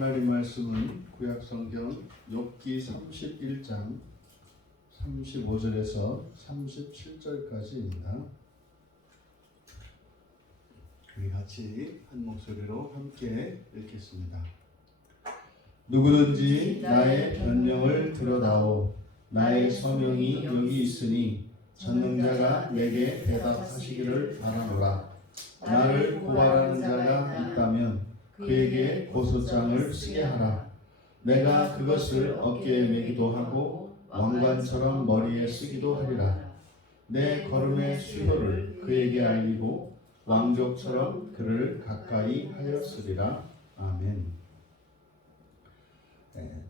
하나님 말씀은 구약성경 욥기 31장 35절에서 37절까지입니다. 우리 같이 한 목소리로 함께 읽겠습니다. 누구든지 나의 변명을 들어다오. 나의 서명이 여기 있으니 전능자가 내게 대답하시기를 바라노라. 나를 고발하는 자가 있다면 그에게 고소장을 쓰게 하라. 내가 그것을 어깨에 매기도 하고 왕관처럼 머리에 쓰기도 하리라. 내 걸음의 수도를 그에게 알리고 왕족처럼 그를 가까이 하였으리라. 아멘.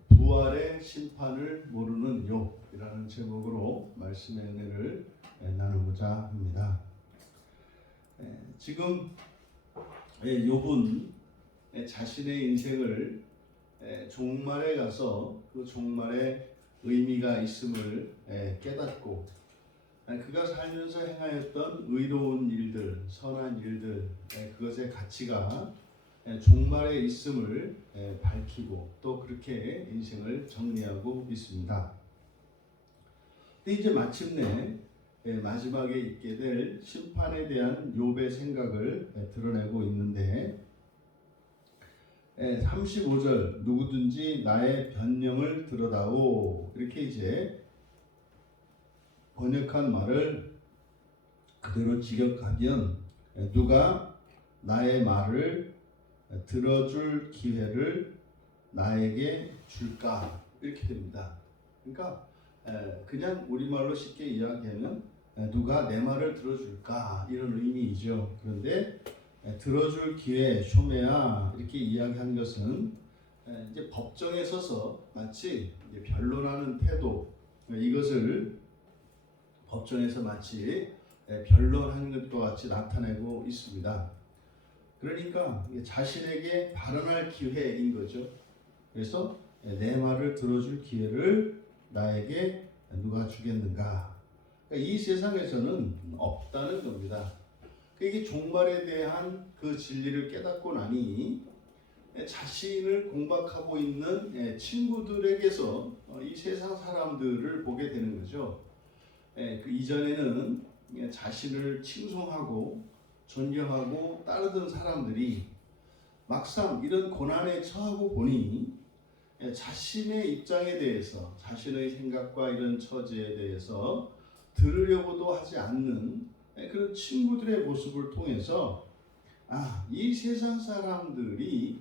부활의 심판을 모르는 욥이라는 제목으로 말씀의 은혜를 나누고자 합니다. 지금 욥은 자신의 인생을 종말에 가서 그 종말에 의미가 있음을 깨닫고 그가 살면서 행하였던 의로운 일들, 선한 일들, 그것의 가치가 종말에 있음을 밝히고 또 그렇게 인생을 정리하고 있습니다. 근데 이제 마침내 마지막에 있게 될 심판에 대한 욥의 생각을 드러내고 있는데 35절 누구든지 나의 변명을 들어다오 이렇게 이제 번역한 말을 그대로 직역하면 누가 나의 말을 들어줄 기회를 나에게 줄까 이렇게 됩니다. 그러니까 그냥 우리말로 쉽게 이야기하면 누가 내 말을 들어줄까 이런 의미이죠. 그런데 들어줄 기회, 쇼메야 이렇게 이야기한 것은 이제 법정에 서서 마치 이제 변론하는 태도 이것을 법정에서 마치 변론하는 것과 같이 나타내고 있습니다. 그러니까 자신에게 발언할 기회인 거죠. 그래서 내 말을 들어줄 기회를 나에게 누가 주겠는가? 그러니까 이 세상에서는 없다는 겁니다. 이게 종말에 대한 그 진리를 깨닫고 나니 자신을 공박하고 있는 친구들에게서 이 세상 사람들을 보게 되는 거죠. 그 이전에는 자신을 칭송하고 존경하고 따르던 사람들이 막상 이런 고난에 처하고 보니 자신의 입장에 대해서 자신의 생각과 이런 처지에 대해서 들으려고도 하지 않는 그런 친구들의 모습을 통해서 이 세상 사람들이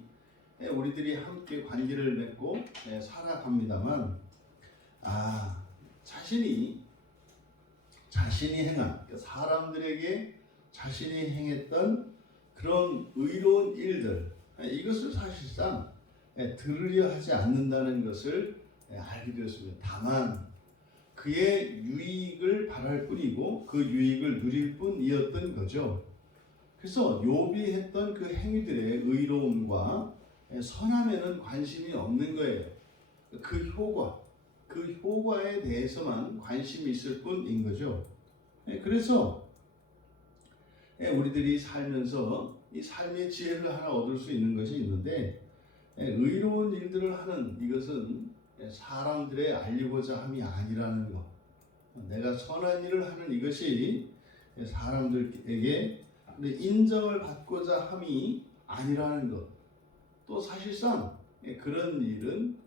우리들이 함께 관계를 맺고 살아갑니다만 자신이 행한 사람들에게 자신이 행했던 그런 의로운 일들 이것을 사실상 들으려 하지 않는다는 것을 알게 되었습니다. 다만 그의 유익을 바랄 뿐이고 그 유익을 누릴 뿐이었던 거죠. 그래서 욥이 했던 그 행위들의 의로움과 선함에는 관심이 없는 거예요. 그 효과에 대해서만 관심이 있을 뿐인 거죠. 그래서 우리들이 살면서 이 삶의 지혜를 하나 얻을 수 있는 것이 있는데 의로운 일들을 하는 이것은 사람들의 알리고자 함이 아니라는 것. 내가 선한 일을 하는 이것이 사람들에게 인정을 받고자 함이 아니라는 것. 또 사실상 그런 일은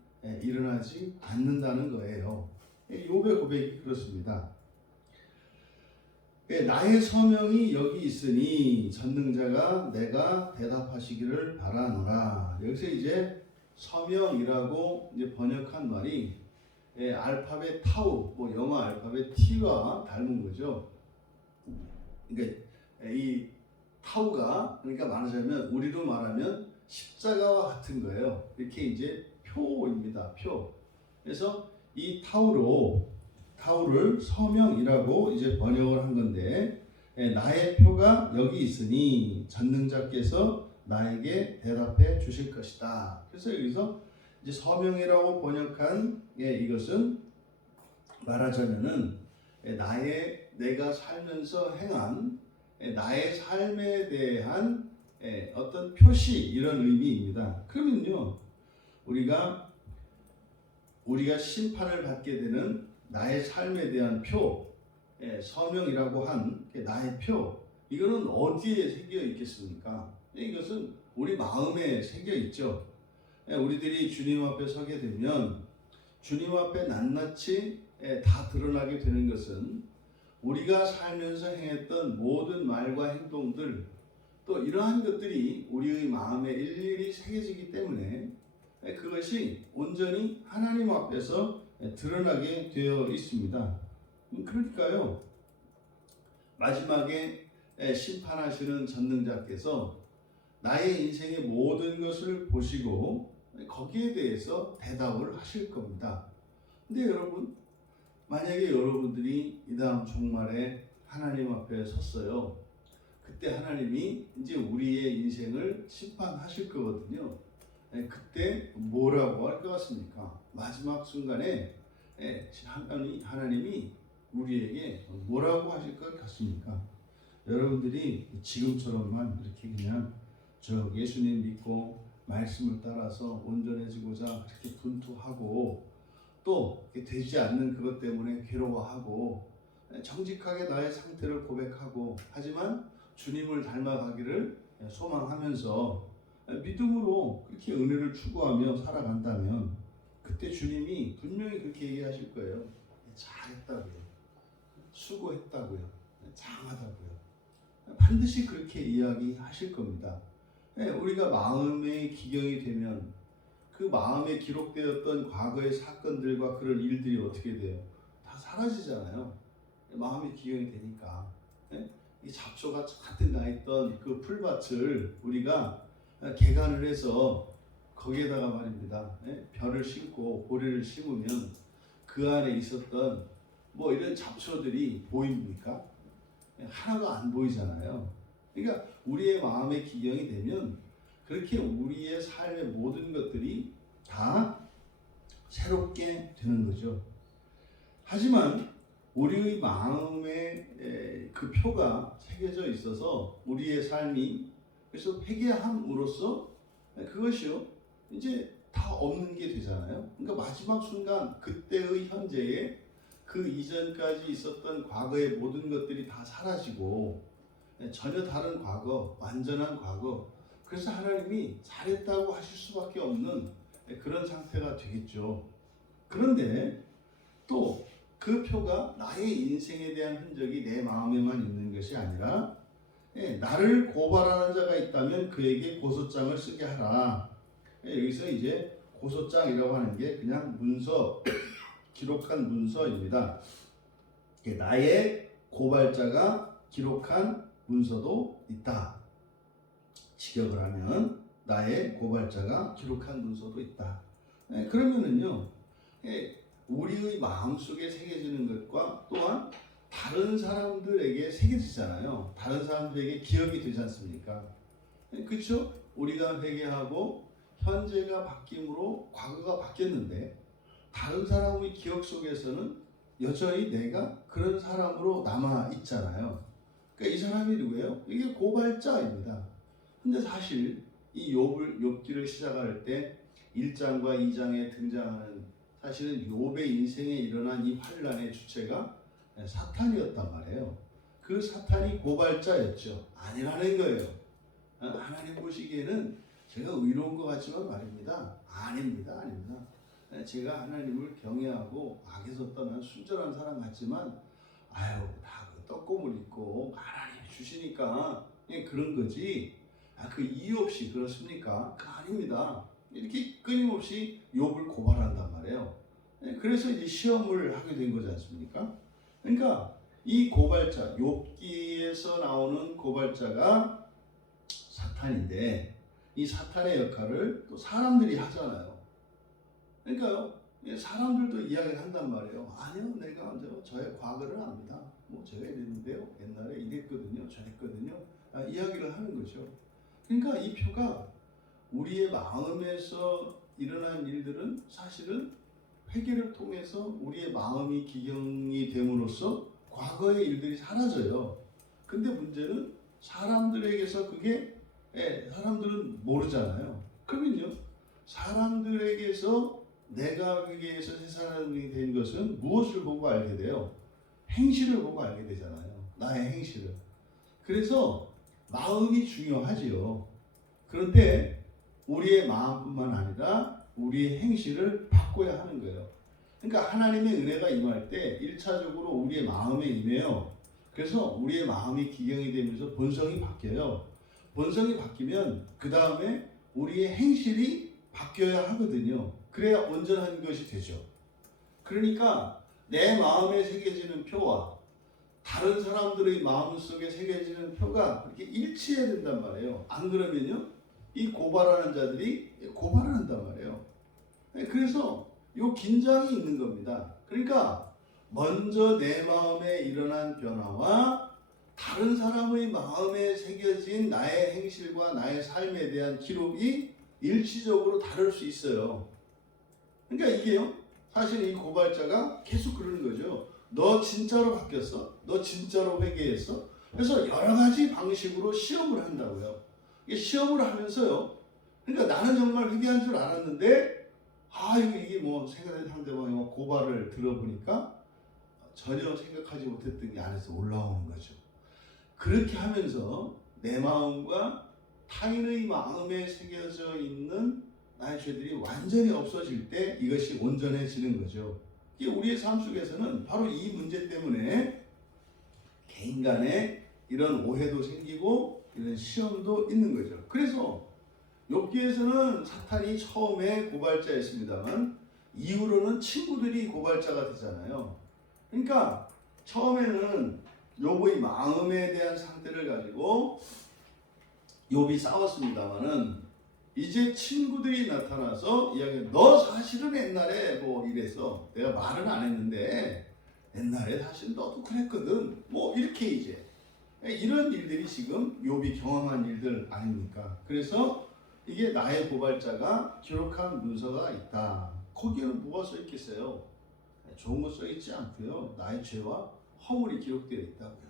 일어나지 않는다는 거예요. 욥의 고백이 그렇습니다. 나의 서명이 여기 있으니 전능자가 내가 대답하시기를 바라노라. 여기서 이제 서명이라고 이제 번역한 말이 알파벳 타우, 영어 알파벳 T와 닮은 거죠. 그러니까 이 타우가 그러니까 말하자면 우리로 말하면 십자가와 같은 거예요. 이렇게 이제 표입니다. 표. 그래서 이 타우를 서명이라고 이제 번역을 한 건데 나의 표가 여기 있으니 전능자께서 나에게 대답해 주실 것이다. 그래서 여기서 이제 서명이라고 번역한 이것은 말하자면은 내가 살면서 행한 나의 삶에 대한 어떤 표시 이런 의미입니다. 그러면요 우리가 심판을 받게 되는 나의 삶에 대한 표, 서명이라고 한 나의 표, 이거는 어디에 새겨 있겠습니까? 이것은 우리 마음에 새겨 있죠. 우리들이 주님 앞에 서게 되면 주님 앞에 낱낱이 다 드러나게 되는 것은 우리가 살면서 행했던 모든 말과 행동들, 또 이러한 것들이 우리의 마음에 일일이 새겨지기 때문에 그것이 온전히 하나님 앞에서 드러나게 되어 있습니다. 그러니까요, 마지막에 심판하시는 전능자께서 나의 인생의 모든 것을 보시고 거기에 대해서 대답을 하실 겁니다. 근데 여러분, 만약에 여러분들이 이 다음 종말에 하나님 앞에 섰어요. 그때 하나님이 이제 우리의 인생을 심판하실 거거든요. 그때 뭐라고 할 것 같습니까? 마지막 순간에 하나님이 우리에게 뭐라고 하실 것 같습니까? 여러분들이 지금처럼만 이렇게 그냥 저 예수님 믿고 말씀을 따라서 온전해지고자 그렇게 분투하고 또 되지 않는 그것 때문에 괴로워하고 정직하게 나의 상태를 고백하고 하지만 주님을 닮아가기를 소망하면서 믿음으로 그렇게 은혜를 추구하며 살아간다면 그때 주님이 분명히 그렇게 얘기하실 거예요. 잘했다고요. 수고했다고요. 장하다고요. 반드시 그렇게 이야기하실 겁니다. 우리가 마음의 기경이 되면 그 마음에 기록되었던 과거의 사건들과 그런 일들이 어떻게 돼요? 다 사라지잖아요. 마음의 기경이 되니까. 이 잡초가 가득 나 있던 그 풀밭을 우리가 개간을 해서 거기에다가 말입니다. 벼를 심고 보리를 심으면 그 안에 있었던 뭐 이런 잡초들이 보입니까? 하나도 안 보이잖아요. 그러니까 우리의 마음의 기경이 되면 그렇게 우리의 삶의 모든 것들이 다 새롭게 되는 거죠. 하지만 우리의 마음에 그 표가 새겨져 있어서 우리의 삶이 그래서 회개함으로써 그것이요 이제 다 없는 게 되잖아요. 그러니까 마지막 순간 그때의 현재에 그 이전까지 있었던 과거의 모든 것들이 다 사라지고 전혀 다른 과거, 완전한 과거. 그래서 하나님이 잘했다고 하실 수밖에 없는 그런 상태가 되겠죠. 그런데 또 그 표가 나의 인생에 대한 흔적이 내 마음에만 있는 것이 아니라 나를 고발하는 자가 있다면 그에게 고소장을 쓰게 하라. 여기서 이제 고소장이라고 하는 게 그냥 문서, 기록한 문서입니다. 나의 고발자가 기록한 문서도 있다. 직역을 하면 나의 고발자가 기록한 문서도 있다. 그러면은요, 우리의 마음속에 새겨지는 것과 또한 다른 사람들에게 새겨지잖아요. 다른 사람들에게 기억이 되지 않습니까? 그렇죠? 우리가 회개하고 현재가 바뀜으로 과거가 바뀌었는데 다른 사람의 기억 속에서는 여전히 내가 그런 사람으로 남아 있잖아요. 그러니까 이 사람이 누구예요? 이게 고발자입니다. 근데 사실 이 욥기를 시작할 때 1장과 2장에 등장하는 사실은 욥의 인생에 일어난 이 환란의 주체가 사탄이었단 말이에요. 그 사탄이 고발자였죠. 아니라는 거예요. 하나님 보시기에는 제가 의로운 것 같지만 말입니다. 아닙니다. 제가 하나님을 경외하고 악에서 떠난 순전한 사람 같지만 다 그 떡고물 있고 하나님이 주시니까 그런 거지. 그 이유 없이 그렇습니까? 아닙니다. 이렇게 끊임없이 욥을 고발한단 말이에요. 그래서 이제 시험을 하게 된 거지 않습니까? 그러니까 이 고발자, 욥기에서 나오는 고발자가 사탄인데 이 사탄의 역할을 또 사람들이 하잖아요. 그러니까요, 사람들도 이야기를 한단 말이에요. 아니요, 내가 저의 과거를 압니다. 뭐 제가 이랬는데요, 옛날에 이랬거든요, 저랬거든요. 이야기를 하는 거죠. 그러니까 이 표가 우리의 마음에서 일어난 일들은 사실은 회개를 통해서 우리의 마음이 기경이 됨으로써 과거의 일들이 사라져요. 근데 문제는 사람들에게서 그게 사람들은 모르잖아요. 그러면요, 사람들에게서 내가 회개해서 새 사람이 된 것은 무엇을 보고 알게 돼요? 행실을 보고 알게 되잖아요. 나의 행실을. 그래서 마음이 중요하지요. 그런데 우리의 마음뿐만 아니라 우리의 행실을 바꿔야 하는 거예요. 그러니까 하나님의 은혜가 임할 때 1차적으로 우리의 마음에 임해요. 그래서 우리의 마음이 기경이 되면서 본성이 바뀌어요. 본성이 바뀌면 그 다음에 우리의 행실이 바뀌어야 하거든요. 그래야 온전한 것이 되죠. 그러니까 내 마음에 새겨지는 표와 다른 사람들의 마음속에 새겨지는 표가 그렇게 일치해야 된단 말이에요. 안 그러면요, 이 고발하는 자들이 고발을 한단 말이에요. 그래서 요 긴장이 있는 겁니다. 그러니까 먼저 내 마음에 일어난 변화와 다른 사람의 마음에 새겨진 나의 행실과 나의 삶에 대한 기록이 일치적으로 다를 수 있어요. 그러니까 이게요, 사실 이 고발자가 계속 그러는 거죠. 너 진짜로 바뀌었어? 너 진짜로 회개했어? 그래서 여러 가지 방식으로 시험을 한다고요. 이게 시험을 하면서요, 그러니까 나는 정말 회개한 줄 알았는데 이게 뭐 상대방의 고발을 들어보니까 전혀 생각하지 못했던 게 안에서 올라오는 거죠. 그렇게 하면서 내 마음과 타인의 마음에 새겨져 있는 나의 죄들이 완전히 없어질 때 이것이 온전해지는 거죠. 이게 우리의 삶 속에서는 바로 이 문제 때문에 개인 간에 이런 오해도 생기고 이런 시험도 있는 거죠. 그래서 욥기에서는 사탄이 처음에 고발자였습니다만 이후로는 친구들이 고발자가 되잖아요. 그러니까 처음에는 욥의 마음에 대한 상태를 가지고 욥이 싸웠습니다만은 이제 친구들이 나타나서 이야기해. 너 사실은 옛날에 뭐 이래서 내가 말은 안 했는데 옛날에 사실 너도 그랬거든. 뭐 이렇게 이제 이런 일들이 지금 욥이 경험한 일들 아닙니까? 그래서 이게 나의 고발자가 기록한 문서가 있다. 거기에는 뭐가 써 있겠어요? 좋은 거 써 있지 않고요. 나의 죄와 허물이 기록되어 있다고요.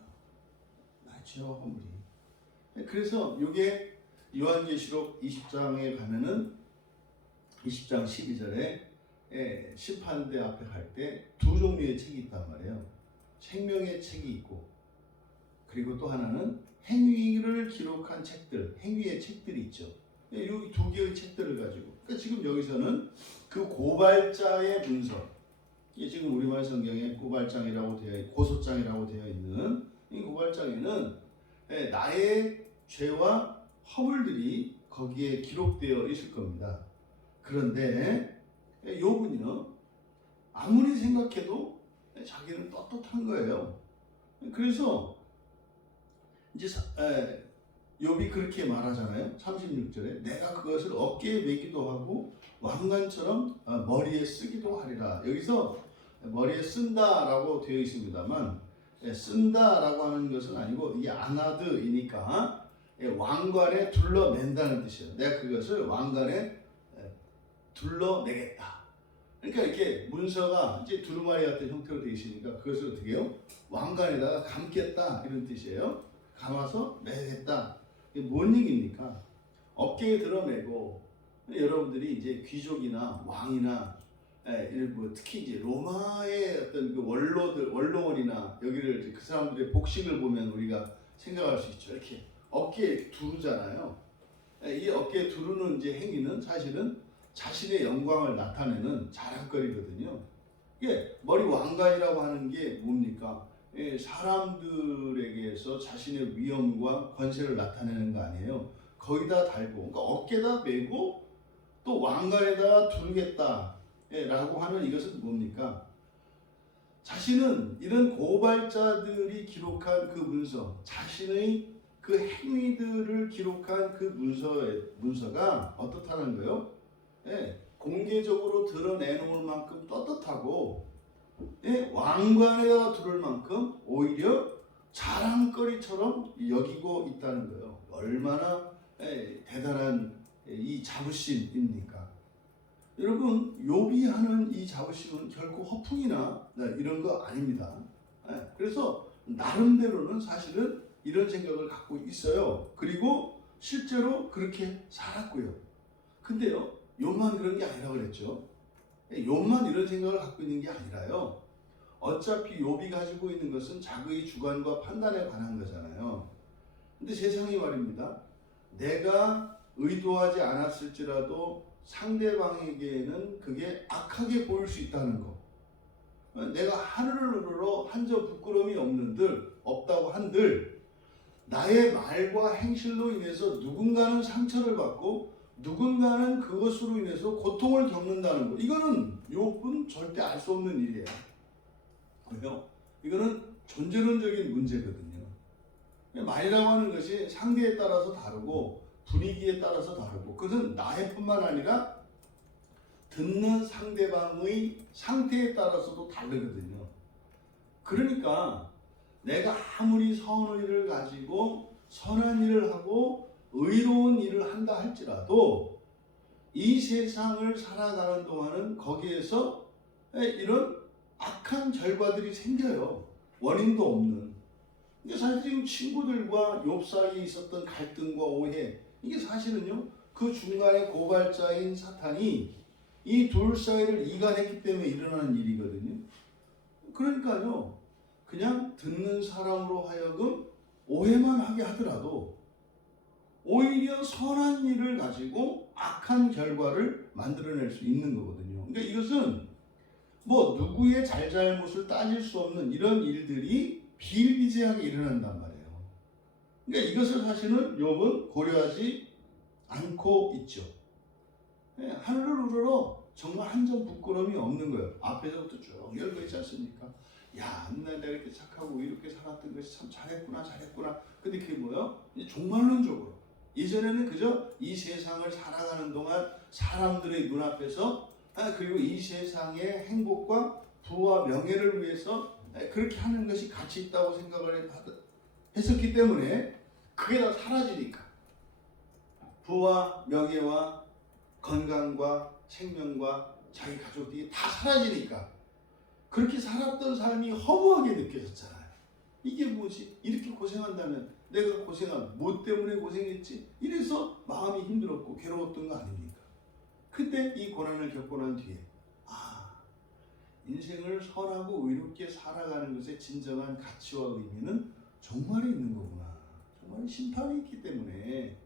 나의 죄와 허물이. 그래서 이게 요한계시록 20장에 가면은 20장 12절에 심판대 앞에 갈 때 두 종류의 책이 있단 말이에요. 생명의 책이 있고, 그리고 또 하나는 행위를 기록한 책들, 행위의 책들이 있죠. 이 두 개의 책들을 가지고, 그러니까 지금 여기서는 그 고발자의 문서, 이게 지금 우리말 성경에 고발장이라고 되어 있고 고소장이라고 되어 있는 이 고발장에는 나의 죄와 허물들이 거기에 기록되어 있을 겁니다. 그런데 욥은요, 아무리 생각해도 자기는 떳떳한 거예요. 그래서 이제 욥이 그렇게 말하잖아요. 36절에 내가 그것을 어깨에 메기도 하고 왕관처럼 머리에 쓰기도 하리라. 여기서 머리에 쓴다라고 되어 있습니다만 쓴다라고 하는 것은 아니고 이게 아나드이니까 왕관에 둘러맨다는 뜻이에요. 내가 그것을 왕관에 둘러내겠다. 그러니까 이렇게 문서가 이제 두루마리 같은 형태로 되어 있으니까 그것을 어떻게 해요? 왕관에다가 감겠다 이런 뜻이에요. 감아서 매겠다. 이게 뭔 얘기입니까? 어깨에 들어매고, 여러분들이 이제 귀족이나 왕이나 특히 이제 로마의 어떤 그 원로원이나 여기를 그 사람들의 복식을 보면 우리가 생각할 수 있죠. 이렇게 어깨에 두르잖아요. 이 어깨에 두르는 이제 행위는 사실은 자신의 영광을 나타내는 자랑거리거든요. 이게 머리 왕관이라고 하는 게 뭡니까? 사람들에게서 자신의 위엄과 권세를 나타내는 거 아니에요. 거기다 달고, 그러니까 어깨다 메고 또 왕관에다 두르겠다 라고 하는 이것은 뭡니까? 자신은 이런 고발자들이 기록한 그 문서, 자신의 그 행위들을 기록한 그 문서가 어떻다는 거예요? 공개적으로 드러내놓을 만큼 떳떳하고 왕관에다가 두를 만큼 오히려 자랑거리처럼 여기고 있다는 거예요. 얼마나 대단한 이 자부심입니까? 여러분, 욥이 하는 이 자부심은 결코 허풍이나 이런 거 아닙니다. 그래서 나름대로는 사실은 이런 생각을 갖고 있어요. 그리고 실제로 그렇게 살았고요. 근데요, 욥만 그런 게 아니라 그랬죠. 욥만 이런 생각을 갖고 있는 게 아니라요. 어차피 욥이 가지고 있는 것은 자기의 주관과 판단에 관한 거잖아요. 근데 세상이 말입니다. 내가 의도하지 않았을지라도 상대방에게는 그게 악하게 보일 수 있다는 거. 내가 하늘을 우러러 한 점 부끄러움이 없다고 한들 나의 말과 행실로 인해서 누군가는 상처를 받고 누군가는 그것으로 인해서 고통을 겪는다는 거. 이거는 욥은 절대 알 수 없는 일이에요. 왜요? 이거는 존재론적인 문제거든요. 말이라고 하는 것이 상대에 따라서 다르고 분위기에 따라서 다르고 그것은 나의 뿐만 아니라 듣는 상대방의 상태에 따라서도 다르거든요. 그러니까 내가 아무리 선한 일을 가지고 선한 일을 하고 의로운 일을 한다 할지라도 이 세상을 살아가는 동안은 거기에서 이런 악한 결과들이 생겨요. 원인도 없는. 이게 사실 지금 친구들과 욥 사이에 있었던 갈등과 오해, 이게 사실은요 그 중간에 고발자인 사탄이 이 둘 사이를 이간했기 때문에 일어나는 일이거든요. 그러니까요 그냥 듣는 사람으로 하여금 오해만 하게 하더라도 오히려 선한 일을 가지고 악한 결과를 만들어낼 수 있는 거거든요. 그러니까 이것은 뭐 누구의 잘잘못을 따질 수 없는 이런 일들이 비일비재하게 일어난단 말이에요. 그러니까 이것을 사실은 욥은 고려하지 않고 있죠. 하늘을 우러러 정말 한 점 부끄러움이 없는 거예요. 앞에서부터 쭉 열거 있지 않습니까? 야, 내가 이렇게 착하고 이렇게 살았던 것이 참 잘했구나. 근데 그게 뭐예요? 종말론적으로 이전에는 그저 이 세상을 살아가는 동안 사람들의 눈앞에서 그리고 이 세상의 행복과 부와 명예를 위해서 그렇게 하는 것이 가치 있다고 생각을 했었기 때문에 그게 다 사라지니까 부와 명예와 건강과 생명과 자기 가족들이 다 사라지니까 그렇게 살았던 삶이 허무하게 느껴졌잖아요. 이게 뭐지? 이렇게 고생한다면 내가 고생한 뭐 때문에 고생했지? 이래서 마음이 힘들었고 괴로웠던 거 아닙니까? 그때 이 고난을 겪고 난 뒤에 인생을 선하고 의롭게 살아가는 것의 진정한 가치와 의미는 종말에 있는 거구나. 종말에 심판이 있기 때문에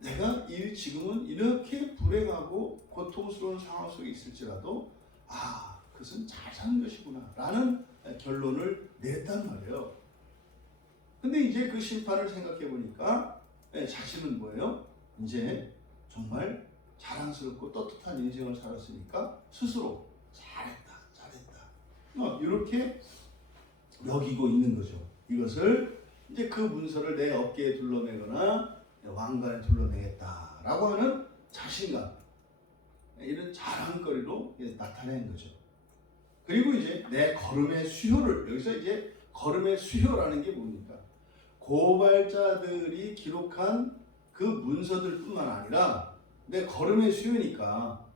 내가 지금은 이렇게 불행하고 고통스러운 상황 속에 있을지라도 그것은 잘 산 것이구나 라는 결론을 냈단 말이에요. 근데 이제 그 심판을 생각해 보니까 자신은 뭐예요? 이제 정말 자랑스럽고 떳떳한 인생을 살았으니까 스스로 잘했다 이렇게 여기고 있는 거죠. 이것을 이제 그 문서를 내 어깨에 둘러매거나 왕관에 둘러매겠다라고 하는 자신감, 이런 자랑거리로 나타낸 거죠. 그리고 이제 내 걸음의 수효를, 여기서 이제 걸음의 수효라는 게 뭡니까? 고발자들이 기록한 그 문서들 뿐만 아니라 내 걸음의 수요니까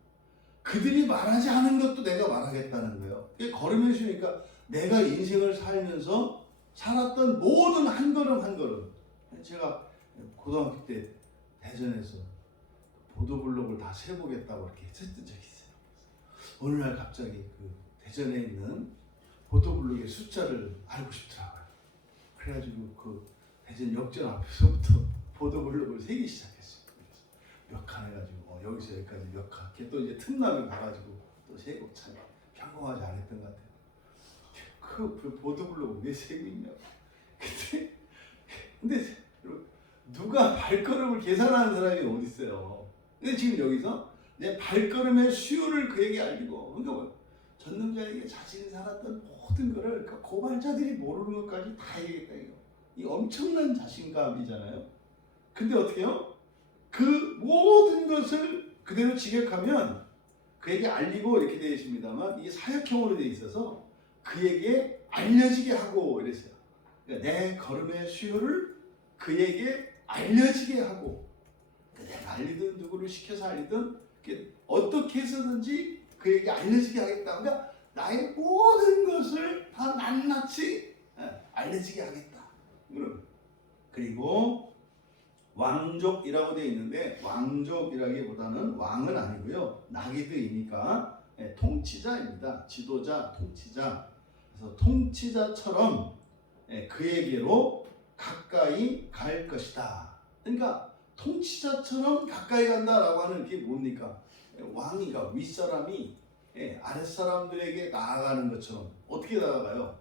그들이 말하지 않은 것도 내가 말하겠다는 거예요. 그게 걸음의 수요니까 내가 인생을 살면서 살았던 모든 한 걸음 한 걸음. 제가 고등학교 때 대전에서 보도블록을 다 세보겠다고 이렇게 했던 적이 있어요. 어느 날 갑자기 그 대전에 있는 보도블록의 숫자를 알고 싶더라고요. 그래가지고 그 대전 역전 앞에서부터 보도블록을 세기 시작했어요. 몇 칸 해가지고 여기서 여기까지 몇 칸. 또 이제 틈나면 가가지고 또 세고 참 평범하지 않았던 것 같아요. 그 보도블록을 왜 세고 있냐고. 근데 누가 발걸음을 계산하는 사람이 어디 있어요? 근데 지금 여기서 내 발걸음의 수요를 그에게 알리고, 그러니까 전능자에게 자신이 살았던 모든 거를 그 고발자들이 모르는 것까지 다 얘기했다 이거. 이 엄청난 자신감이잖아요. 근데 어떻게요? 그 모든 것을 그대로 직역하면 그에게 알리고 이렇게 되어 있습니다만 이게 사역형으로 되어 있어서 그에게 알려지게 하고 이랬어요. 그러니까 내 걸음의 수요를 그에게 알려지게 하고, 내가 알리든 누구를 시켜서 알리든 어떻게 해서든지 그에게 알려지게 하겠다. 그러니까 나의 모든 것을 다 낱낱이 알려지게 하겠다. 그리고 왕족이라고 되어 있는데 왕족이라기보다는 왕은 아니고요. 나기드이니까 통치자입니다. 지도자, 통치자. 그래서 통치자처럼 그에게로 가까이 갈 것이다. 그러니까 통치자처럼 가까이 간다라고 하는 게 뭡니까? 왕이가 윗사람이 아랫사람들에게 나아가는 것처럼 어떻게 나아가요?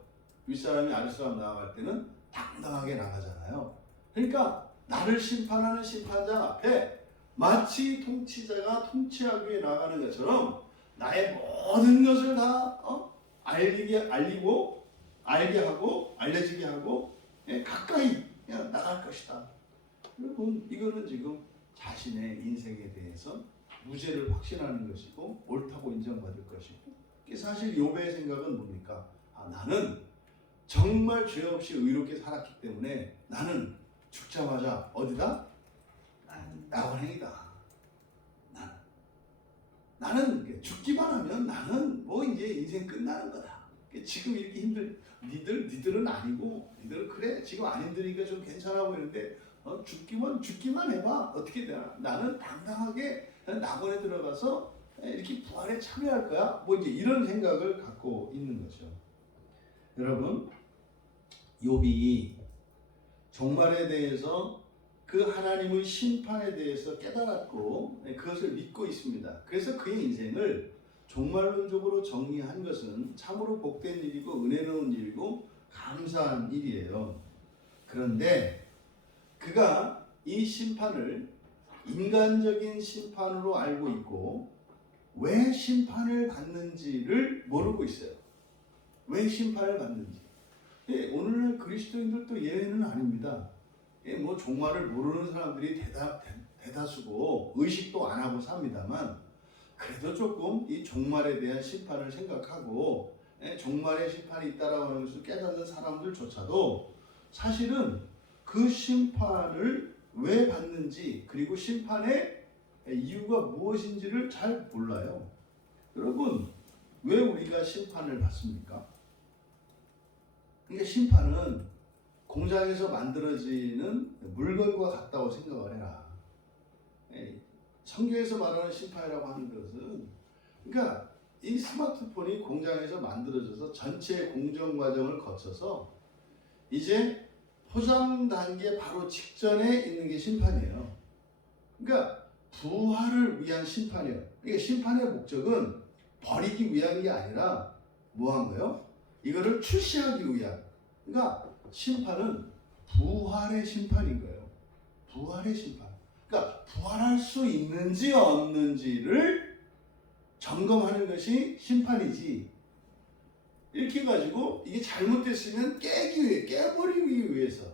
윗사람이 아랫사람 나아갈 때는 당당하게 나가잖아요. 그러니까 나를 심판하는 심판자 앞에 마치 통치자가 통치하기 위해 나가는 것처럼 나의 모든 것을 다 알게 하고 알려지게 하고 가까이 나갈 것이다. 여러분 이거는 지금 자신의 인생에 대해서 무죄를 확신하는 것이고 옳다고 인정받을 것이고 사실 욥의 생각은 뭡니까? 나는 정말 죄 없이 의롭게 살았기 때문에 나는 죽자마자 어디다? 낙원행이다. 나는 죽기만 하면 나는 뭐 이제 인생 끝나는 거다. 지금 이렇게 니들은 아니고 니들은 그래 지금 안 힘드니까 좀 괜찮아 보이는데 죽기만 해봐 어떻게 되나? 나는 당당하게 낙원에 들어가서 이렇게 부활에 참여할 거야. 뭐 이제 이런 생각을 갖고 있는 거죠. 여러분, 욥이 종말에 대해서 그 하나님의 심판에 대해서 깨달았고 그것을 믿고 있습니다. 그래서 그의 인생을 종말론적으로 정리한 것은 참으로 복된 일이고 은혜로운 일이고 감사한 일이에요. 그런데 그가 이 심판을 인간적인 심판으로 알고 있고 왜 심판을 받는지를 모르고 있어요. 왜 심판을 받는지. 오늘날 그리스도인들도 예외는 아닙니다. 뭐 종말을 모르는 사람들이 대다수고 의식도 안 하고 삽니다만 그래도 조금 이 종말에 대한 심판을 생각하고 종말의 심판이 있다라고 하는 것을 깨닫는 사람들조차도 사실은 그 심판을 왜 받는지 그리고 심판의 이유가 무엇인지를 잘 몰라요. 여러분 왜 우리가 심판을 받습니까? 그러니까 심판은 공장에서 만들어지는 물건과 같다고 생각을 해라. 성경에서 말하는 심판이라고 하는 것은 그러니까 이 스마트폰이 공장에서 만들어져서 전체 공정 과정을 거쳐서 이제 포장 단계 바로 직전에 있는 게 심판이에요. 그러니까 부활을 위한 심판이에요. 그러니까 심판의 목적은 버리기 위한 게 아니라 뭐 한 거예요? 이거를 출시하기 위한. 그러니까 심판은 부활의 심판인 거예요. 부활의 심판. 그러니까 부활할 수 있는지 없는지를 점검하는 것이 심판이지. 이렇게 해가지고 이게 잘못됐으면 깨버리기 위해서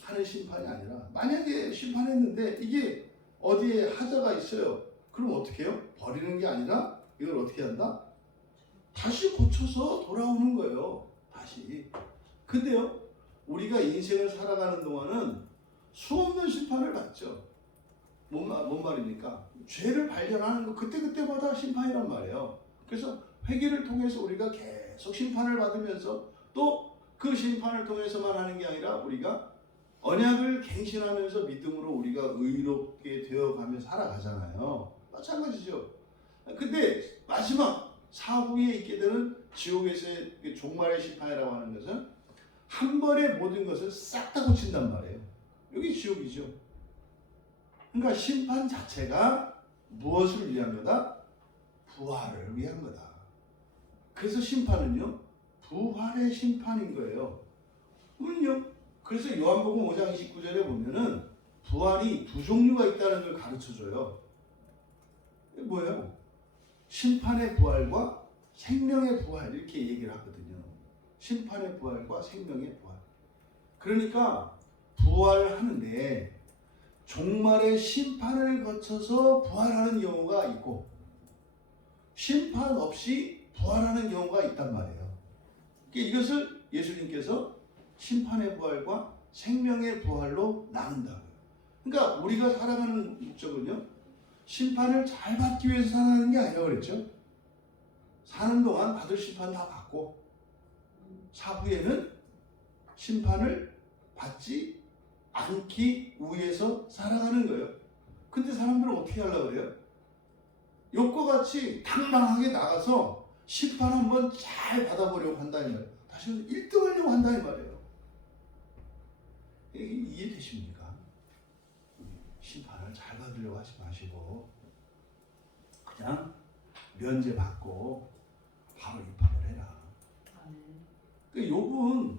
하는 심판이 아니라 만약에 심판했는데 이게 어디에 하자가 있어요. 그럼 어떻게 해요? 버리는 게 아니라 이걸 어떻게 한다? 다시 고쳐서 돌아오는 거예요. 다시. 근데요, 우리가 인생을 살아가는 동안은 수없는 심판을 받죠. 뭔 말입니까? 죄를 발견하는 거 그때마다 심판이란 말이에요. 그래서 회개를 통해서 우리가 계속 심판을 받으면서 또 그 심판을 통해서만 하는 게 아니라 우리가 언약을 갱신하면서 믿음으로 우리가 의롭게 되어가며 살아가잖아요. 마찬가지죠. 근데 마지막 사후에 있게 되는 지옥에서의 종말의 심판이라고 하는 것은 한 번에 모든 것을 싹 다 고친단 말이에요. 여기 지옥이죠. 그러니까 심판 자체가 무엇을 위한 거다? 부활을 위한 거다. 그래서 심판은요, 부활의 심판인 거예요. 그래서 요한복음 5장 29절에 보면은 부활이 두 종류가 있다는 걸 가르쳐줘요. 뭐예요? 심판의 부활과 생명의 부활 이렇게 얘기를 하거든요. 심판의 부활과 생명의 부활. 그러니까 부활을 하는데 종말의 심판을 거쳐서 부활하는 경우가 있고 심판 없이 부활하는 경우가 있단 말이에요. 이것을 예수님께서 심판의 부활과 생명의 부활로 나눈다고요. 그러니까 우리가 살아가는 목적은요, 심판을 잘 받기 위해서 살아가는 게 아니라고 그랬죠. 사는 동안 받을 심판 다 받고 사후에는 심판을 받지 않기 위해서 살아가는 거예요. 근데 사람들은 어떻게 하려고 그래요? 욥과 같이 당당하게 나가서 심판 한번 잘 받아보려고 한다 이 말이에요. 다시 1등 하려고 한다 이 말이에요. 이해되십니까? 심판을 잘 받으려고 하지 마시고 그냥 면제받고 바로 입학을 해라. 그러니까 욥은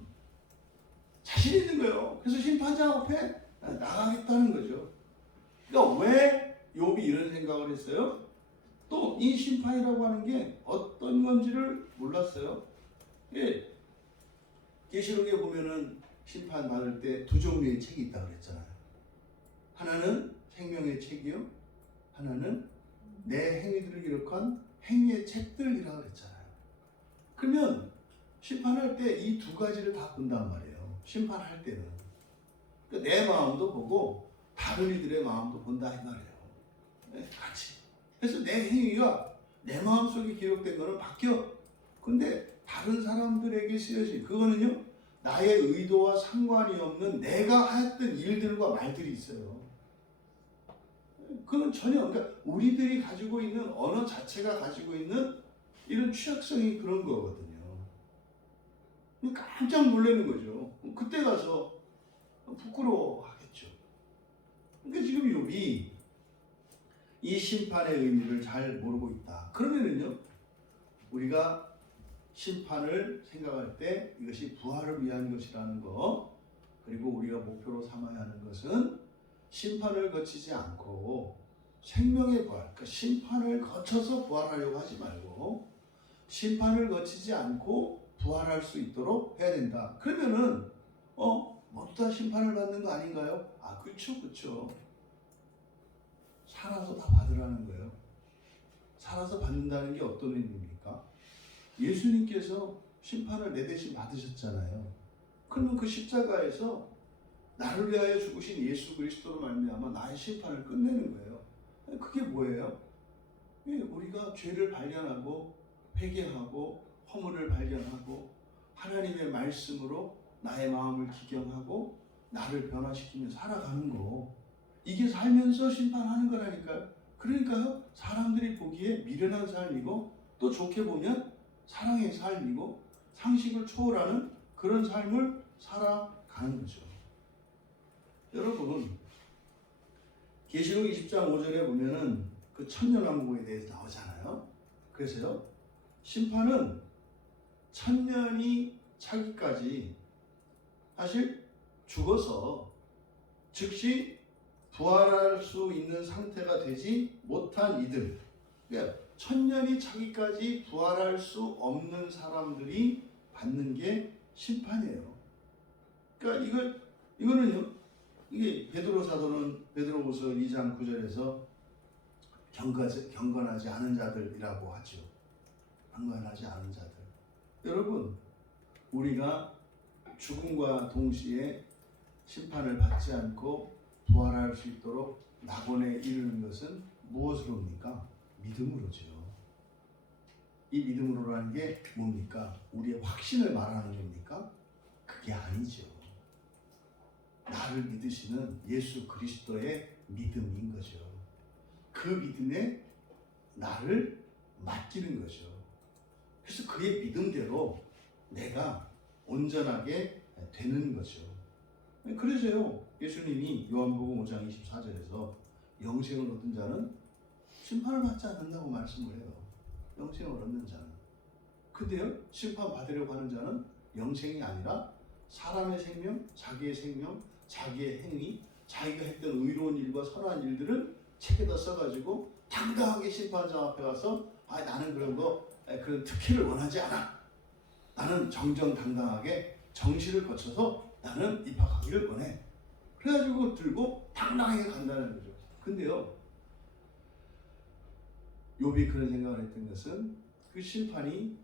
자신 있는 거예요. 그래서 심판장 앞에 나가겠다는 거죠. 그러니까 왜 욥이 이런 생각을 했어요? 또 이 심판이라고 하는 게 어떤 건지를 몰랐어요. 예, 계시록에 보면은 심판 받을 때 두 종류의 책이 있다고 그랬잖아요. 하나는 생명의 책이요, 하나는 내 행위들을 기록한 행위의 책들이라고 그랬잖아요. 그러면 심판할 때 이 두 가지를 다 본단 말이에요. 심판할 때는 그러니까 내 마음도 보고 다른 이들의 마음도 본다 이 말이에요. 네, 같이. 그래서 내 행위가 내 마음속에 기록된 거는 바뀌어. 근데 다른 사람들에게 쓰여진 그거는요, 나의 의도와 상관이 없는 내가 했던 일들과 말들이 있어요. 그건 전혀, 그러니까 우리들이 가지고 있는 언어 자체가 가지고 있는 이런 취약성이 그런 거거든요. 깜짝 놀라는 거죠. 그때 가서 부끄러워하겠죠. 그러니까 지금 욥이 이 심판의 의미를 잘 모르고 있다. 그러면은요, 우리가 심판을 생각할 때 이것이 부활을 위한 것이라는 거, 그리고 우리가 목표로 삼아야 하는 것은 심판을 거치지 않고 생명의 부활, 그러니까 심판을 거쳐서 부활하려고 하지 말고 심판을 거치지 않고 부활할 수 있도록 해야 된다. 그러면은 모두 다 심판을 받는 거 아닌가요? 아, 그쵸. 살아서 다 받으라는 거예요. 살아서 받는다는 게 어떤 의미입니까? 예수님께서 심판을 내 대신 받으셨잖아요. 그러면 그 십자가에서 나를 위하여 죽으신 예수 그리스도로 말미암아 나의 심판을 끝내는 거예요. 그게 뭐예요? 우리가 죄를 발견하고 회개하고 허물을 발견하고 하나님의 말씀으로 나의 마음을 기경하고 나를 변화시키며 살아가는 거, 이게 살면서 심판하는 거라니까요. 그러니까요, 사람들이 보기에 미련한 삶이고 또 좋게 보면 사랑의 삶이고 상식을 초월하는 그런 삶을 살아가는 거죠. 여러분, 계시록 20장 5절에 보면은 그 천년왕국에 대해서 나오잖아요. 그래서요, 심판은 천년이 차기까지 사실 죽어서 즉시 부활할 수 있는 상태가 되지 못한 이들, 그러니까 천년이 차기까지 부활할 수 없는 사람들이 받는 게 심판이에요. 그러니까 이거는요, 이게 베드로 사도는 베드로후서 2장 9절에서 경건하지 않은 자들이라고 하죠. 경건하지 않은 자들. 여러분, 우리가 죽음과 동시에 심판을 받지 않고 부활할 수 있도록 낙원에 이르는 것은 무엇으로입니까? 믿음으로죠. 이 믿음으로라는 게 뭡니까? 우리의 확신을 말하는 겁니까? 그게 아니죠. 나를 믿으시는 예수 그리스도의 믿음인 거죠. 그 믿음에 나를 맡기는 거죠. 그래서 그의 믿음대로 내가 온전하게 되는 거죠. 그래서요, 예수님이 요한복음 5장 24절에서 영생을 얻은 자는 심판을 받지 않는다고 말씀을 해요. 영생을 얻는 자는. 근데요, 심판 받으려고 하는 자는 영생이 아니라 사람의 생명, 자기의 생명, 자기의 행위, 자기가 했던 의로운 일과 선한 일들을 책에다 써가지고 당당하게 심판장 앞에 가서 나는 그런 특혜를 원하지 않아. 나는 정정당당하게 정시를 거쳐서 나는 입학하기를 원해. 그래가지고 들고 당당하게 간다는 거죠. 근데요, 욥이 그런 생각을 했던 것은 그 심판이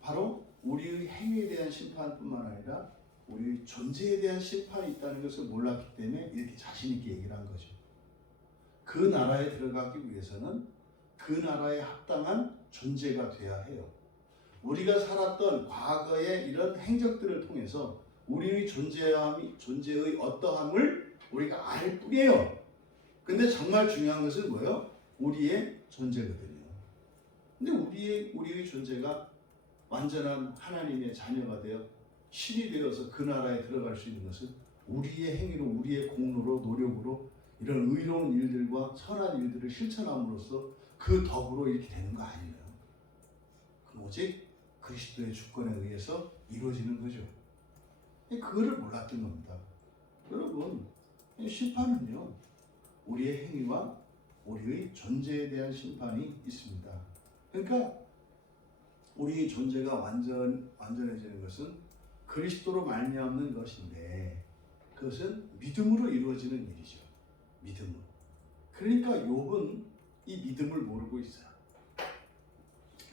바로 우리의 행위에 대한 심판뿐만 아니라 우리의 존재에 대한 심판이 있다는 것을 몰랐기 때문에 이렇게 자신 있게 얘기를 한 거죠. 그 나라에 들어가기 위해서는 그 나라에 합당한 존재가 돼야 해요. 우리가 살았던 과거의 이런 행적들을 통해서 우리의 존재의 어떠함을 우리가 알 뿐이에요. 근데 정말 중요한 것은 뭐예요? 우리의 존재거든요. 근데 우리의 존재가 완전한 하나님의 자녀가 되어 신이 되어서 그 나라에 들어갈 수 있는 것은 우리의 행위로, 우리의 공로로, 노력으로 이런 의로운 일들과 선한 일들을 실천함으로써 그 덕으로 이렇게 되는 거 아니에요. 오직 그리스도의 주권에 의해서 이루어지는 거죠. 그거를 몰랐던 겁니다. 여러분, 심판은요, 우리의 행위와 우리의 존재에 대한 심판이 있습니다. 그러니까 우리의 존재가 완전해지는 것은 그리스도로 말미암는 것인데 그것은 믿음으로 이루어지는 일이죠. 믿음으로. 그러니까 욥은 이 믿음을 모르고 있어요.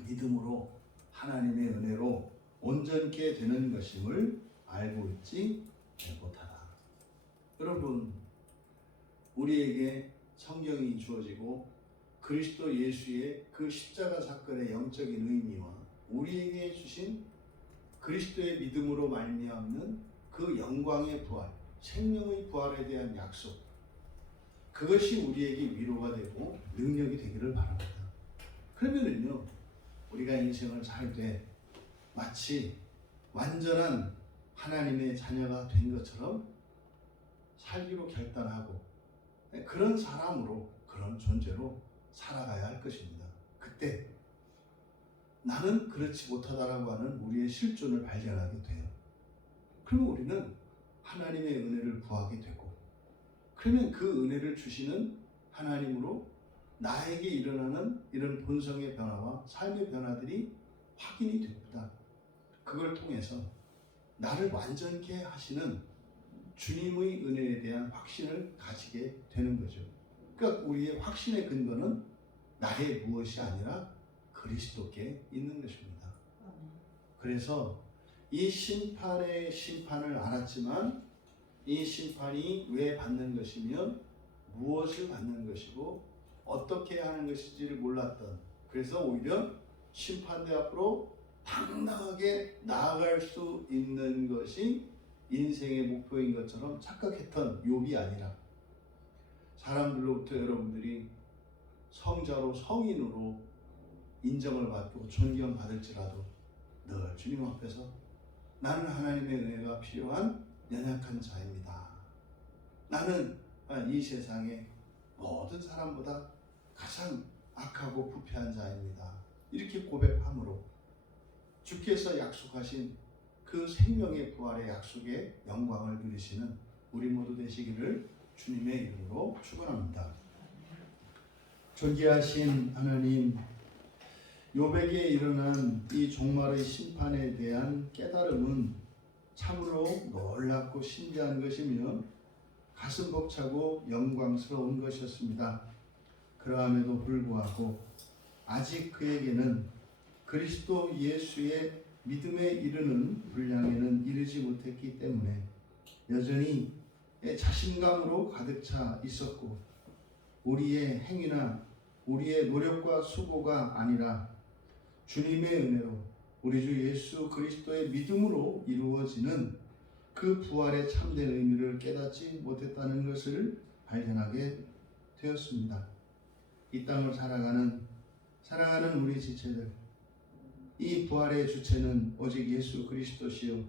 믿음으로 하나님의 은혜로 온전케 되는 것임을 알고 있지 못하다. 여러분, 우리에게 성경이 주어지고 그리스도 예수의 그 십자가 사건의 영적인 의미와 우리에게 주신 그리스도의 믿음으로 말미암는 그 영광의 부활, 생명의 부활에 대한 약속, 그것이 우리에게 위로가 되고 능력이 되기를 바랍니다. 그러면은요, 우리가 인생을 살 때 마치 완전한 하나님의 자녀가 된 것처럼 살기로 결단하고 그런 사람으로, 그런 존재로 살아가야 할 것입니다. 그때 나는 그렇지 못하다라고 하는 우리의 실존을 발견하게 돼요. 그러면 우리는 하나님의 은혜를 구하게 되고, 그러면 그 은혜를 주시는 하나님으로 나에게 일어나는 이런 본성의 변화와 삶의 변화들이 확인이 됩니다. 그걸 통해서 나를 완전케 하시는 주님의 은혜에 대한 확신을 가지게 되는 거죠. 그러니까 우리의 확신의 근거는 나의 무엇이 아니라 그리스도께 있는 것입니다. 그래서 이 심판의 심판을 알았지만 이 심판이 왜 받는 것이며 무엇을 받는 것이고 어떻게 하는 것인지를 몰랐던, 그래서 오히려 심판대 앞으로 당당하게 나아갈 수 있는 것이 인생의 목표인 것처럼 착각했던 욥이 아니라 사람들로부터 여러분들이 성자로, 성인으로 인정을 받고 존경받을지라도 늘 주님 앞에서 나는 하나님의 은혜가 필요한 연약한 자입니다. 나는 이 세상의 모든 사람보다 가장 악하고 부패한 자입니다. 이렇게 고백함으로 주께서 약속하신 그 생명의 부활의 약속의 영광을 누리시는 우리 모두 되시기를 주님의 이름으로 축원합니다. 존귀하신 하나님, 욥에게 일어난 이 종말의 심판에 대한 깨달음은 참으로 놀랍고 신비한 것이며 가슴 벅차고 영광스러운 것이었습니다. 그러함에도 불구하고 아직 그에게는 그리스도 예수의 믿음에 이르는 분량에는 이르지 못했기 때문에 여전히 자신감으로 가득 차 있었고, 우리의 행위나 우리의 노력과 수고가 아니라 주님의 은혜로 우리 주 예수 그리스도의 믿음으로 이루어지는 그 부활의 참된 의미를 깨닫지 못했다는 것을 발견하게 되었습니다. 이 땅을 사랑하는 우리 지체들, 이 부활의 주체는 오직 예수 그리스도시요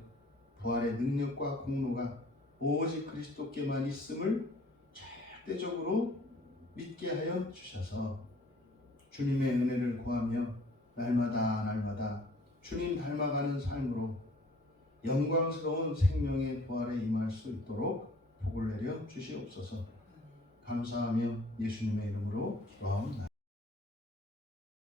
부활의 능력과 공로가 오직 그리스도께만 있음을 절대적으로 믿게 하여 주셔서 주님의 은혜를 구하며 날마다 주님 닮아가는 삶으로 영광스러운 생명의 부활에 임할 수 있도록 복을 내려 주시옵소서. 감사하며 예수님의 이름으로 기도하옵나이다.